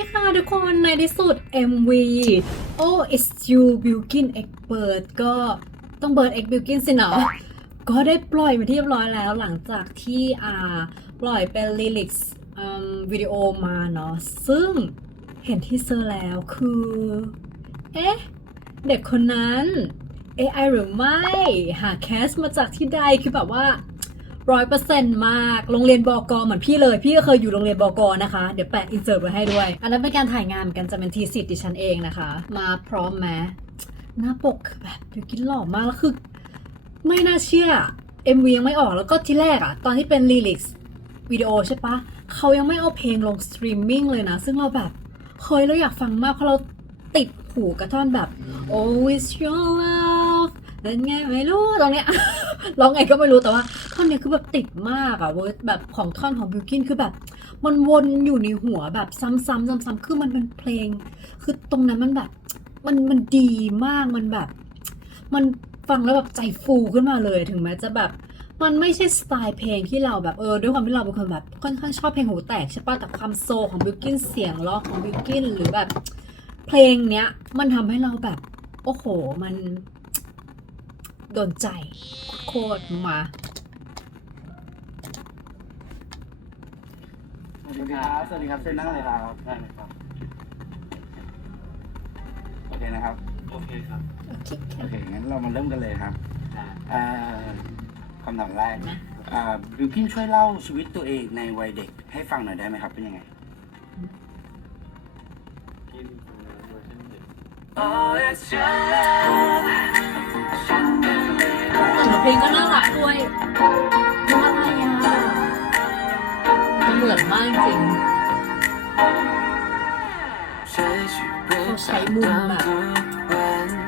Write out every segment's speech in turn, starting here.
ดีค่ะทุกคนในที่สุด MV Oh It's You Bilkin Expert ก็ต้องเบิร์ด X Bilkin สินะก็ได้ปล่อยมาที่เรียบร้อยแล้วหลังจากที่อ่าปล่อยเป็น lyrics อืมวิดีโอมาเนาะซึ่งเห็นที่เซอร์แล้วคือ เอ๊ะ เด็กคนนั้น AI หรือไม่ หาแคสมาจากที่ใดคือแบบว่า ร้อยเปอร์เซ็นต์มาก โรงเรียนบอกเหมือนพี่เลย พี่ก็เคยอยู่โรงเรียนบอกนะคะ เดี๋ยวแปะอินเสิร์ตไว้ให้ด้วย อันนั้นเป็นการถ่ายงานกันจะเป็นทีสิทธิ์ดิฉันเองนะคะ มาพร้อมแม้หน้าปกแบบดูกินหล่อมากแล้วคือไม่น่าเชื่อ MV ยังไม่ออกแล้วก็ที่แรกอะตอนที่เป็นลีลิกส์วิดีโอใช่ปะเขายังไม่เอาเพลงลงสตรีมมิ่งเลยนะ ซึ่งเราแบบเฮ้ยเราอยากฟังมากเพราะเราติดหูกระท่อนแบบ always your love เป็นไงไม่รู้ตรงเนี้ยร้องไงก็ไม่รู้แต่ว่าท่อนเนี้ยคือแบบติดมากอะเวิร์ดแบบของท่อนของบิวกินคือแบบ มันวนอยู่ในหัวแบบซ้ำๆซ้ำๆคือมันเป็นเพลง คือตรงนั้นมันแบบ มันมันดีมากมันแบบ มันฟังแล้วแบบใจฟูขึ้นมาเลยถึงแม้จะแบบมันไม่ใช่สไตล์เพลงที่เราแบบเออด้วยความที่เราเป็นคนแบบค่อนข้างชอบเพลงหูแตกใช่ป่ะแต่ความโซของบิวกินเสียงร้องของบิวกินหรือแบบ เพลงเนี้ยมันทำให้เราแบบ โอ้โห มัน โดนใจ โคตรมาสวัสดีครับ สวัสดีครับเชิญนั่งเลยครับได้เลยครับ โอเคนะครับ โอเคครับ โอเคโอเค งั้นเรามาเริ่มกันเลยครับได้อ่าคำถามแรกอ่าบิวกินช่วยเล่าชีวิตตัวเองในวัยเด็กให้ฟังหน่อยได้ไหมครับ เป็นยังไงกินของน้ำเวอร์ชันเด็กแต่เพลงก็น่ารักด้วยดูอะไรอะมันเหมือนมากจริงเขาใช้มุมแบบ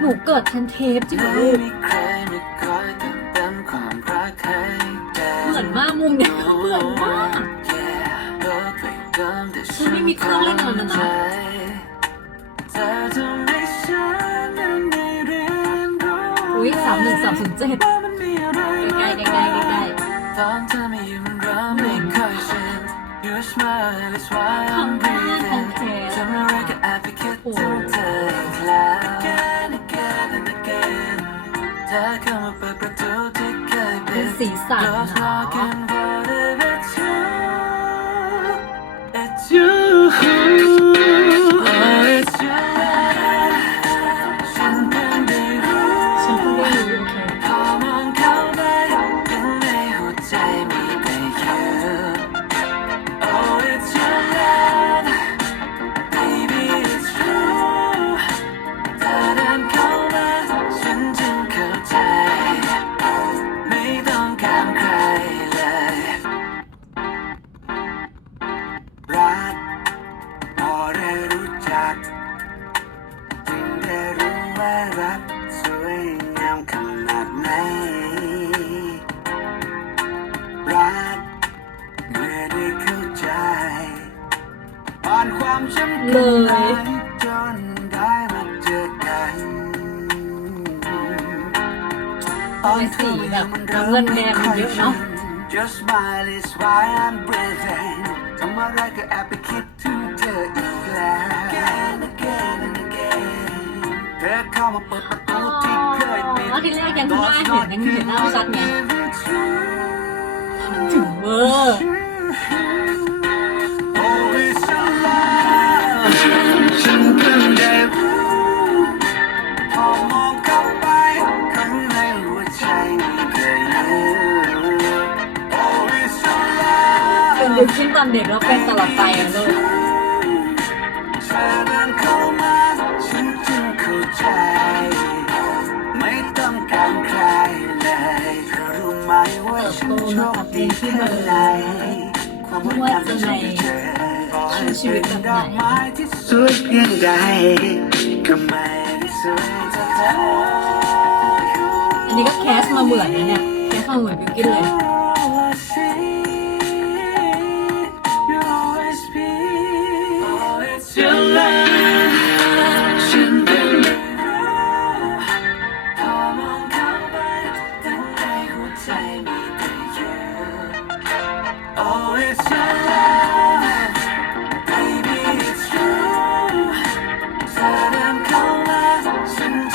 หนูเกิดทันเทปจริงเหรอลูกเหมือนมากมุมเนี่ยเหมือนมากฉันไม่มีเครื่องเล่นอะไรมันนะ ยสามหนึ่งสามศูนย์เจ็ดใกล้ๆใกล้ๆใกล้ๆใกล้ตอนเธอไม่ยิ้มเราไม่ค่อยชิน Your smile is why ๆ I'm ทำบ้านของ breathing เทปทำอะไรก็แอบไปคิดถึงเธออีกแล้ว Again again and again เธอเข้ามาเปิดประตูที่เคยเป็ปินดสีสัน Doors เนาะ knocking but if it's you It's you เลยจนได้มาเจอกันทำไมสีแบบน้ำเงินแดงมันเยอะเนาะ Your smile is why I'm breathing ทำอะไรก็แอบไปคิดถึงเธออีกแล้ว Again again and again เธอเข้ามาเปิดประตูที่เคยปิดอ๋อที่แรกยังไม่เห็นยังเห็นหน้าชัดไงถึงเวอร์ ตอนเด็กแล้วเป็นตลอดไปอะลูกเธอเดินเข้ามาฉันจึงเข้าใจไม่ต้องการใครเลยเธอรู้ไหมว่าฉันโชคดีแค่ไหนความงดงามที่ฉันได้เจอต่อให้เป็นดอกไม้ที่สวยเพียงใดก็ไม่สวยเท่าเธออันนี้ก็แคสมาเหมือนนะเนี่ยแคสมาเหมือนบิวกิ้นเลย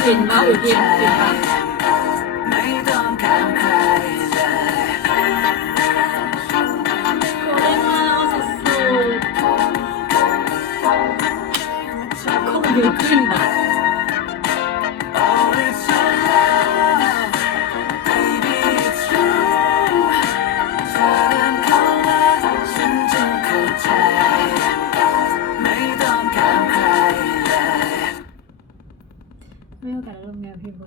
เห็นมากหรือเห็นเห็ม ไม่มีโอ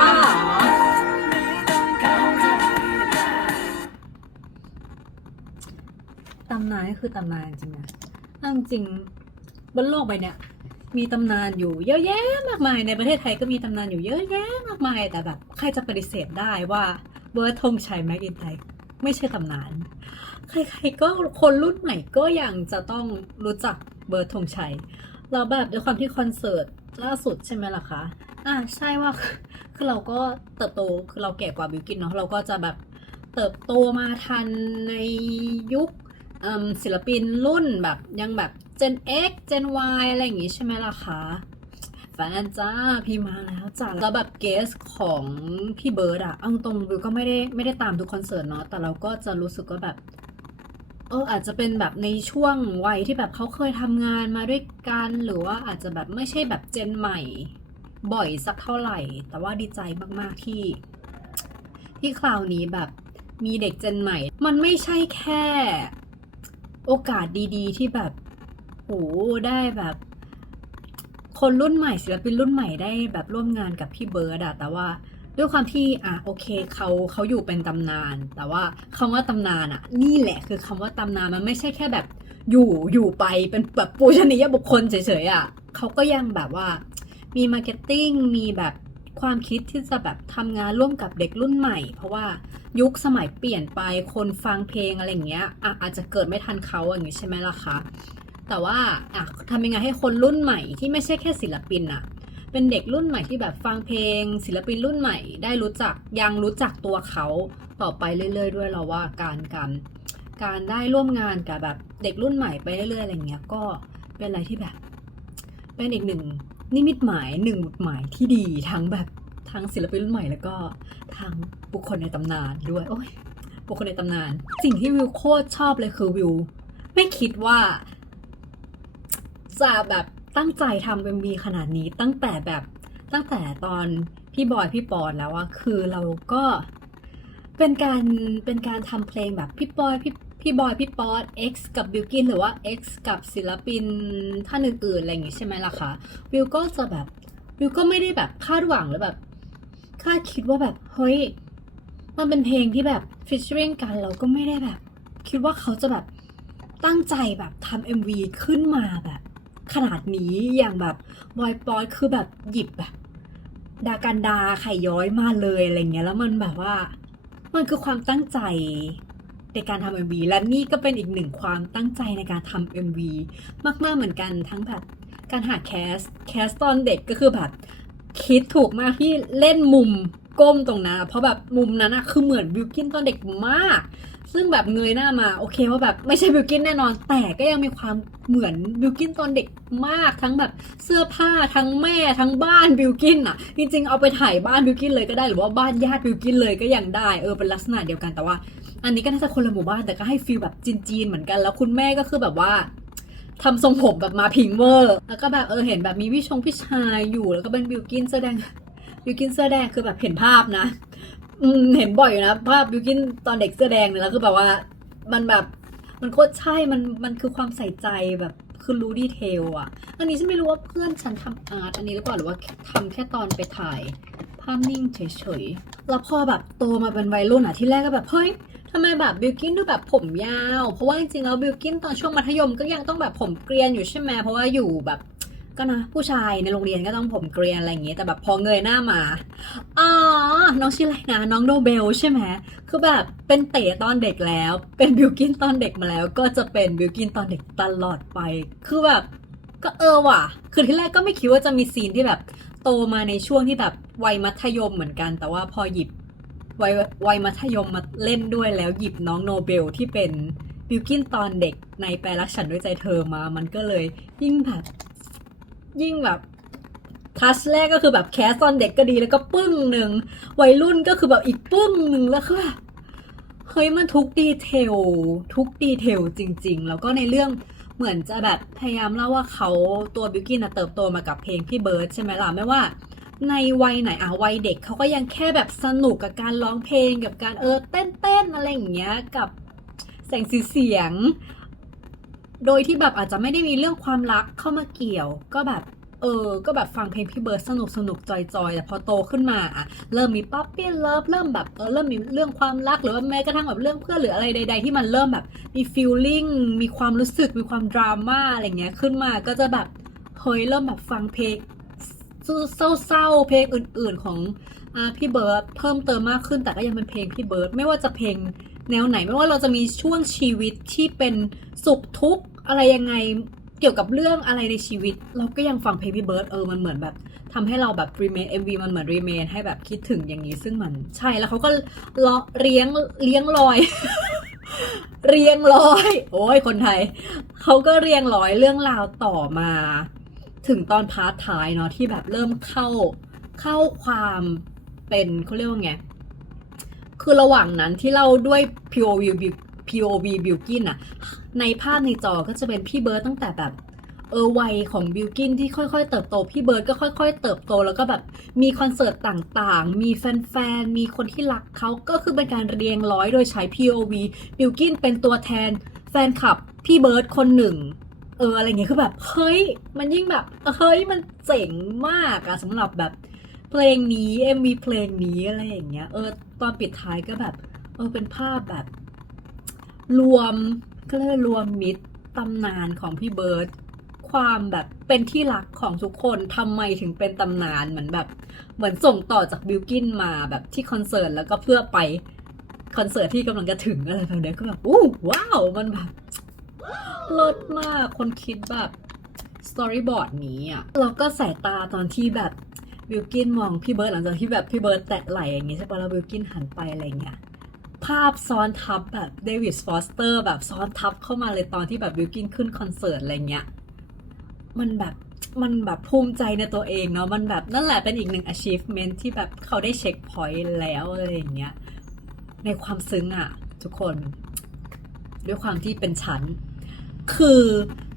กาสานก็คือตำนานจริงๆนะเอาจริงบนโลกใบเนี้ยมีตำนานอยู่เยอะแยะมากมาย ในประเทศไทยก็มีตำนานอยู่เยอะแยะมากมายแต่แบบใครจะปฏิเสธได้ว่าเบิร์ดธงชัยแม็กอินไทยไม่ใช่ตำนาน ใครๆก็คนรุ่นใหม่ก็ยังจะต้องรู้จักเบิร์ดธงชัยเราแบบด้วยความที่คอนเสิร์ตล่าสุดใช่ไหมล่ะคะอ่าใช่ว่าคือเราก็เติบโตคือเราแก่กว่าบิวกินเนาะเราก็จะแบบเติบโตมาทันในยุค ศิลปินรุ่นแบบยังแบบ Gen X Gen Y อะไรอย่างงี้ใช่ไหมล่ะคะแฟนจ้าพี่มาแล้วจ้าแล้วแบบเกสของพี่เบิร์ดอะเอาตรงวิวก็ไม่ได้ไม่ได้ตามทุกคอนเสิร์ตเนาะแต่เราก็จะรู้สึกว่าแบบเอออาจจะเป็นแบบในช่วงวัยที่แบบเขาเคยทำงานมาด้วยกัน หรือว่าอาจจะแบบไม่ใช่แบบเจนใหม่ บ่อยสักเท่าไหร่ แต่ว่าดีใจมากๆที่ ที่คราวนี้แบบมีเด็กเจนใหม่ มันไม่ใช่แค่ โอกาสดีๆ ที่แบบโหได้แบบ คนรุ่นใหม่ศิลปินรุ่นใหม่ได้แบบร่วมงานกับพี่เบิร์ดอะแต่ว่าด้วยความที่อะโอเคเขาเขาอยู่เป็นตำนาน แต่ว่าคำว่าตำนานอะ นี่แหละคือคำว่าตำนานมันไม่ใช่แค่แบบ อยู่อยู่ไปเป็นแบบปูชนียบุคคลเฉยๆอะเขาก็ยังแบบว่า มีมาร์เก็ตติ้งมีแบบ ความคิดที่จะแบบทำงานร่วมกับเด็กรุ่นใหม่ เพราะว่ายุคสมัยเปลี่ยนไปคนฟังเพลงอะไรอย่างเงี้ยอะอาจจะเกิดไม่ทันเขาอย่างงี้ใช่ไหมล่ะคะแต่ว่าอะทำยังไงให้คนรุ่นใหม่ที่ไม่ใช่แค่ศิลปินอะเป็นเด็กรุ่นใหม่ที่แบบฟังเพลง ศิลปินรุ่นใหม่ ได้รู้จักยังรู้จักตัวเขาต่อไปเรื่อย ๆ ด้วยเราว่าการการการได้ร่วมงานกับแบบเด็กรุ่นใหม่ไปเรื่อยๆอะไรเงี้ยก็เป็นอะไรที่แบบ เป็นอีกหนึ่ง นิมิตหมายหนึ่งหมุดหมายที่ดีทั้งแบบทั้งศิลปินรุ่นใหม่แล้วก็ทั้งบุคคลในตำนานด้วย โอ้ยบุคคลในตำนาน สิ่งที่วิวโคตรชอบเลยคือวิว ไม่คิดว่าจะแบบตั้งใจทำเอ็มวีขนาดนี้ตั้งแต่แบบตั้งแต่ตอนพี่บอยพี่ปอนแล้วอะคือเราก็เป็นการเป็นการทำเพลงแบบพี่บอยพี่ พี่บอย พี่ป๊อน X กับบิลกินหรือว่า X กับศิลปินท่านอื่นๆอะไรอย่างงี้ใช่ไหมล่ะคะวิวก็จะแบบวิวก็ไม่ได้แบบคาดหวังหรือแบบคาดคิดว่าแบบเฮ้ยมันเป็นเพลงที่แบบฟิชเชอริงกันเราก็ไม่ได้แบบ คิดว่าเขาจะแบบตั้งใจแบบทำ MV ขึ้นมาแบบ ขนาดนี้อย่างแบบบอยปอยคือแบบหยิบแบบดากันดาไข่ย้อยมาเลยอะไรเงี้ยแล้วมันแบบว่า มันคือความตั้งใจ ในการทำ MV และนี่ก็เป็นอีกหนึ่งความตั้งใจในการทำ MV มากๆเหมือนกันทั้งแบบการหาแคส แคสตอนเด็กก็คือแบบคิดถูกมากที่เล่นมุมก้มตรงนั้นเพราะแบบมุมนั้นอะคือเหมือนบิวกินตอนเด็กมาก ซึ่งแบบเงยหน้ามาโอเคว่าแบบไม่ใช่บิวกินแน่นอน แต่ก็ยังมีความเหมือนบิวกินตอนเด็กมาก ทั้งแบบเสื้อผ้าทั้งแม่ทั้งบ้านบิวกินอะจริงๆเอาไปถ่ายบ้านบิวกินเลยก็ได้หรือว่าบ้านญาติบิวกินเลยก็ยังได้เออเป็นลักษณะเดียวกันแต่ว่า อันนี้ก็น่าจะคนละหมู่บ้านแต่ก็ให้ฟีลแบบจีนๆเหมือนกัน แล้วคุณแม่ก็คือแบบว่าทำทรงผมแบบมาพิงเวอร์ แล้วก็แบบเออเห็นแบบมีพี่ชงพี่ชายอยู่แล้วก็เป็นบิวกินแสอแดงบิวกินเสื้อแดงคือแบบเห็นภาพนะ อืมเห็นบ่อยอยู่นะ ภาพบิวกินตอนเด็กเสื้อแดงเนี่ยแล้วคือแบบว่า มันแบบมันโคตรใช่มันมันคือความใส่ใจแบบคือรู้ดีเทลอะอันนี้ฉันไม่รู้ว่าเพื่อนฉันทำอาร์ตอันนี้หรือเปล่าหรือว่าทำแค่ตอนไปถ่ายภาพนิ่งเฉยๆแล้วพอแบบโตมาเป็นวัยรุ่นอะที่แรกก็แบบเฮ้ยำไมแบบบิวกินดูแบบผมยาว เพราะว่าจริงๆแล้วบิวกินตอนช่วงมัธยมก็ยังต้องแบบผมเกรียนอยู่ใช่ไหมเพราะว่าอยู่แบบก็นะผู้ชายในโรงเรียนก็ต้องผมเกรียนอะไรอย่างเงี้ยแต่แบบพอเงยหน้ามาอ๋อน้องชื่ออะไรนะน้องโนเบลใช่ไหมคือแบบเป็นเต๋ตอนเด็กแล้ว เป็นบิวกินตอนเด็กมาแล้ว ก็จะเป็นบิวกินตอนเด็กตลอดไป คือแบบก็เออว่ะ คือที่แรกก็ไม่คิดว่าจะมีซีนที่แบบโตมาในช่วงที่แบบวัยมัธยมเหมือนกัน แต่ว่าพอหยิบ วัยวัยมัธยมมาเล่นด้วยแล้วหยิบน้องโนเบลที่เป็นบิวกินตอนเด็กในแปลรักฉันด้วยใจเธอมา มันก็เลยยิ่งแบบยิ่งแบบทัชแรกก็คือแบบแคสตอนเด็กก็ดีแล้วก็ปึ้งหนึ่งวัยรุ่นก็คือแบบอีกปึ้งหนึ่งแล้วคือแบบเฮ้ยมันทุกดีเทลทุกดีเทลจริง ๆ แล้วก็ในเรื่องเหมือนจะแบบพยายามเล่าว่าเขาตัวบิวกินเติบโตมากับเพลงพี่เบิร์ดใช่ไหมล่ะไม่ว่า ในวัยไหนอะวัยเด็กเขาก็ยังแค่แบบสนุกกับการร้องเพลงกับการเออเต้นๆอะไรอย่างเงี้ยกับแสงสีเสียง โดยที่แบบอาจจะไม่ได้มีเรื่องความรักเข้ามาเกี่ยว ก็แบบเออ ก็แบบฟังเพลงพี่เบิร์ดสนุกสนุกจอยๆ แต่พอโตขึ้นมาอะเริ่มมีป๊อปปี้เลิฟเริ่มแบบเออเริ่มมีเรื่องความรักหรือว่าแม้กระทั่งแบบเรื่องเพื่อนหรืออะไรใด ๆ ที่มันเริ่มแบบมีฟีลลิ่งมีความรู้สึกมีความดราม่าอะไรเงี้ยขึ้นมาก็จะแบบเฮ้ยเริ่มแบบฟังเพลง เศร้าๆ เพลงอื่นๆของอพี่เบิร์ดเพิ่มเติมมากขึ้นแต่ก็ยังเป็นเพลงพี่เบิร์ดไม่ว่าจะเพลงแนวไหน ไม่ว่าเราจะมีช่วงชีวิตที่เป็นสุขทุกข์อะไรยังไงเกี่ยวกับเรื่องอะไรในชีวิต เราก็ยังฟังเพลงพี่เบิร์ดเออมันเหมือนแบบทำให้เราแบบรีเมนเอ็มวีมันเหมือนรีเมนให้แบบคิดถึงอย่างนี้ซึ่งมันใช่แล้วเขาก็เลาะเลี้ยงเลี้ยงรอย เรียงร้อย โอ้ยคนไทยเขาก็เรียงร้อยเรื่องราวต่อมา ถึงตอนพาร์ทท้ายเนาะที่แบบเริ่มเข้าเข้าความเป็นเขาเรียกว่าไง คือระหว่างนั้นที่เราด้วย POV Bill- POV บิลกินอะในภาพในจอก็จะเป็นพี่เบิร์ดตั้งแต่แบบเออวัยของบิลกินที่ค่อยๆ เติบโต พี่เบิร์ดก็ค่อย ๆ เติบโต แล้วก็แบบมีคอนเสิร์ตต่างๆ มีแฟนๆ มีคนที่รักเขาก็คือเป็นการเรียงร้อยโดยใช้ POV บิลกินเป็นตัวแทนแฟนคลับพี่เบิร์ดคนหนึ่ง เอออะไรเงี้ยคือแบบเฮ้ยมันยิ่งแบบเฮ้ยมันเจ๋งมากอะสำหรับแบบเพลงนี้ MV เพลงนี้อะไรอย่างเงี้ย เออตอนปิดท้ายก็แบบ เออเป็นภาพแบบ รวมก็เรียกรวมมิตรตำนานของพี่เบิร์ดความแบบเป็นที่รักของทุกคนทำไมถึงเป็นตำนานเหมือนแบบ เหมือนส่งต่อจากบิลกินมาแบบที่คอนเสิร์ตแล้วก็เพื่อไปคอนเสิร์ตที่กำลังจะถึงอะไรแบบนี้ก็แบบอู้ว้าวมันแบบ เลิศมากคนคิดแบบสตอรี่บอร์ดนี้อะแล้วก็สายตาตอนที่แบบบิลกินมองพี่เบิร์ดหลังจากที่แบบพี่เบิร์ดแตะไหลอย่างงี้ใช่ปะแล้วบิลกินหันไปอะไรเงี้ยภาพซ้อนทับแบบเดวิดฟอสเตอร์แบบซ้อนทับเข้ามาเลยตอนที่แบบวิลกินขึ้นคอนเสิร์ตอะไรเงี้ยมันแบบมันแบบภูมิใจในตัวเองเนาะมันแบบนั่นแหละเป็นอีกหนึ่ง achievement ที่แบบเขาได้เช็คพอยต์แล้วอะไรอย่างเงี้ยในความซึ้งอะ ทุกคน ด้วยความที่เป็นฉัน คือ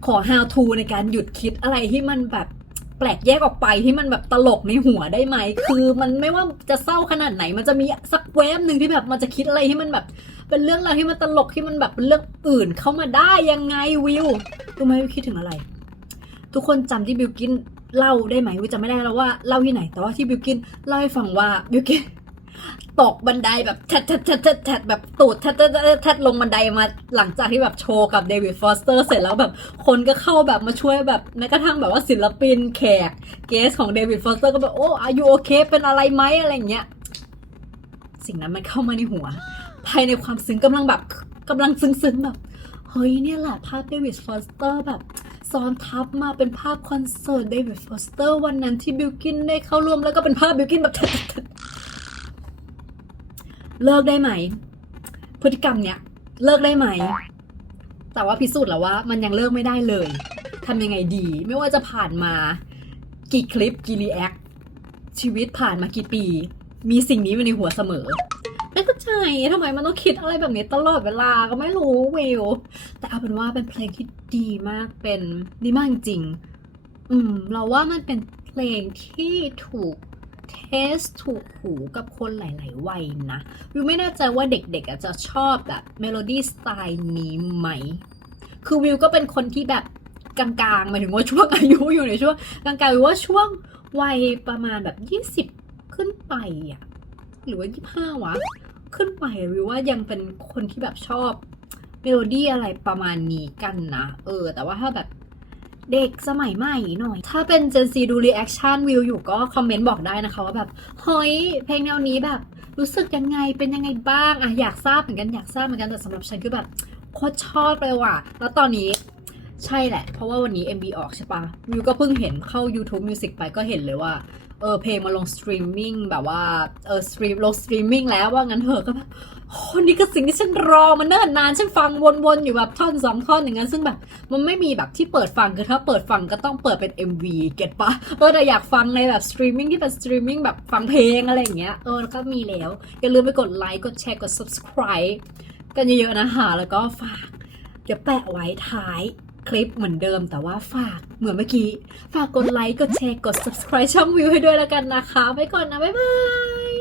ขอ how to ในการหยุดคิดอะไรที่มันแบบแปลกแยกออกไปที่มันแบบตลกในหัวได้ไหม คือมันไม่ว่าจะเศร้าขนาดไหน มันจะมีสักแวบหนึ่งที่แบบมันจะคิดอะไรที่มันแบบ เป็นเรื่องราวที่มันตลกที่มันแบบเป็นเรื่องอื่นเข้ามาได้ยังไงวิวรู้ไหมวิวคิดถึงอะไร ทุกคนจำที่บิวกินเล่าได้ไหมวิวจำไม่ได้แล้วว่าเล่าที่ไหน แต่ว่าที่บิวกินเล่าให้ฟังว่าบิวกิน ตกบันไดแบบแทดแทดแทดแทดแทดแบบตูดแทดแทดแทดลงบันไดมาหลังจากที่แบบโชว์กับเดวิดฟอสเตอร์เสร็จแล้วแบบคนก็เข้าแบบมาช่วยแบบแม้กระทั่งแบบว่าศิลปินแขกเกสของเดวิดฟอสเตอร์ก็แบบโอ้อายุโอเคเป็นอะไรไหมอะไรเงี้ย สิ่งนั้นมันเข้ามาในหัว ภายในความซึ้งกำลังแบบกำลังซึ้งๆแบบเฮ้ยเนี่ยแหละภาพเดวิดฟอสเตอร์แบบซ้อนทับมาเป็นภาพคอนเสิร์ตเดวิดฟอสเตอร์วันนั้นที่บิลกินได้เข้าร่วมแล้วก็เป็นภาพบิลกินแบบ เลิกได้ไหม พฤติกรรมเนี้ยเลิกได้ไหม แต่ว่าพิสูจน์แล้วว่ามันยังเลิกไม่ได้เลยทำยังไงดี ไม่ว่าจะผ่านมากี่คลิปกี่รีแอคชีวิตผ่านมากี่ปี มีสิ่งนี้อยู่ในหัวเสมอ ไม่เข้าใจทำไมมันต้องคิดอะไรแบบนี้ตลอดเวลาก็ไม่รู้วิวแต่เอาเป็นว่าเป็นเพลงที่ดีมากเป็นดีมากจริง อืม เราว่ามันเป็นเพลงที่ถูก เทสถูกหูกับคนหลาย ๆ วัยนะวิวไม่แน่ใจว่าเด็กๆอะจะชอบแบบเมโลดี้สไตล์นี้ไหม คือวิวก็เป็นคนที่แบบกลางๆหมายถึงว่าช่วงอายุอยู่ในช่วงกลางๆวิวว่าช่วงวัยประมาณแบบยี่สิบขึ้นไปอะหรือว่ายี่ห้าวะ ขึ้นไปวิวว่ายังเป็นคนที่แบบชอบเมโลดี้อะไรประมาณนี้กันนะ เออ แต่ว่าถ้าแบบ เด็กสมัยใหม่หน่อย ถ้าเป็น Gen Z ดู reaction วิวอยู่ก็คอมเมนต์บอกได้นะคะว่าแบบเฮ้ยเพลงแนวนี้แบบ รู้สึกยังไงเป็นยังไงบ้างอะอยากทราบเหมือนกันอยากทราบเหมือนกันแต่สำหรับฉันคือแบบโคตรชอบเลยว่ะ แล้วตอนนี้ใช่แหละ เพราะว่าวันนี้ MV ออกใช่ปะวิวก็เพิ่งเห็นเข้า YouTube Music ไปก็เห็นเลยว่า เออเพลงมาลงสตรีมมิ่งแบบว่าเออสตรีมลงสตรีมมิ่งแล้วว่างั้นเถอะก็แบบโอ้นี่ก็สิ่งที่ฉันรอมาเนิ่นนานฉันฟังวนๆอยู่แบบท่อนสองท่อนอย่างนั้นซึ่งแบบ มันไม่มีแบบที่เปิดฟังคือถ้าเปิดฟังก็ต้องเปิดเป็น MV เก็ตปะเออแต่อยากฟังในแบบสตรีมมิ่งที่เป็นสตรีมมิ่งแบบฟังเพลงอะไรอย่างเงี้ยเออแล้วก็มีแล้ว อย่าลืมไปกดไลค์กดแชร์กด subscribe กันเยอะๆนะคะแล้วก็ฝากเดี๋ยวแปะไว้ท้าย คลิปเหมือนเดิม แต่ว่าฝากเหมือนเมื่อกี้ ฝากกดไลค์ กดแชร์ กด subscribe ช่องวิวให้ด้วยแล้วกันนะคะ ไปก่อนนะ บ๊ายบาย